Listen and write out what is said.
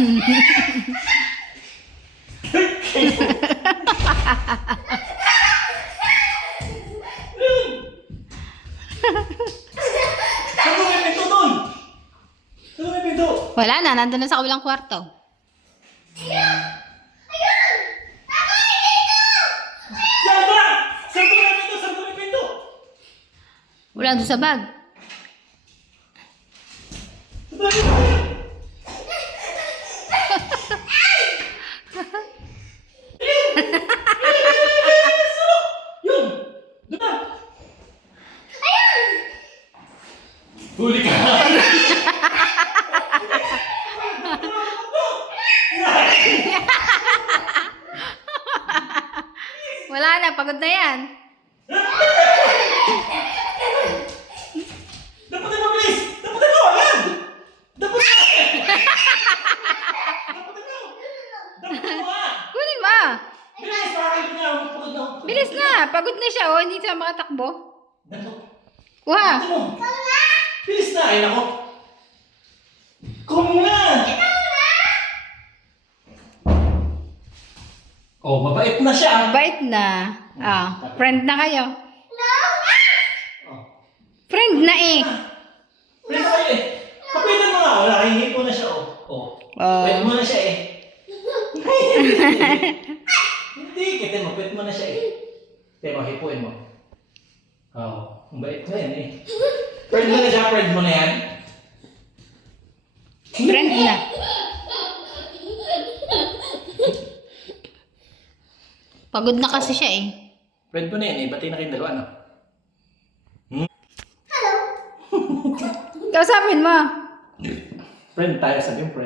Saan mo may pinto doon? Saan mo may pinto? Wala na, nandun na sa kabilang kwarto. Yan ba? Saan mo may pinto? Saan mo may pinto? Wala doon sa bag. Bakit ba yan? Yun! Doon na! Huli ka! Wala na, pagod na yan. Dapat na mabilis! Dapat na agad! Dapat na! Dapat na! Dapat na! Kunin mo. Bilis! Pakakalit na! Pagod na! Bilis na, pagod na siya. O, hindi siya makatakbo. Dapat! Kuha. Ito mo! Bilis na! Ay, nako! Kuha mo na! Oh, mabait na siya! Bait na. Friend na kayo. Oh. Friend na eh. Friend na kayo eh! Kapitan mo nga! Wala, hihingi po na siya oh. Oh. Oh. Pwede mo na siya eh. Hindi, kita mo, pwede mo na siya eh. Kaya mo, hipuin mo. Oh, ang bait mo yan eh. Friend mo na siya, friend mo na yan. Friend na. Pagod na kasi siya eh. Friend mo na yan eh, bati na kayong dalawa no? Kausapin mo. Friend tayo, sabi yung friend.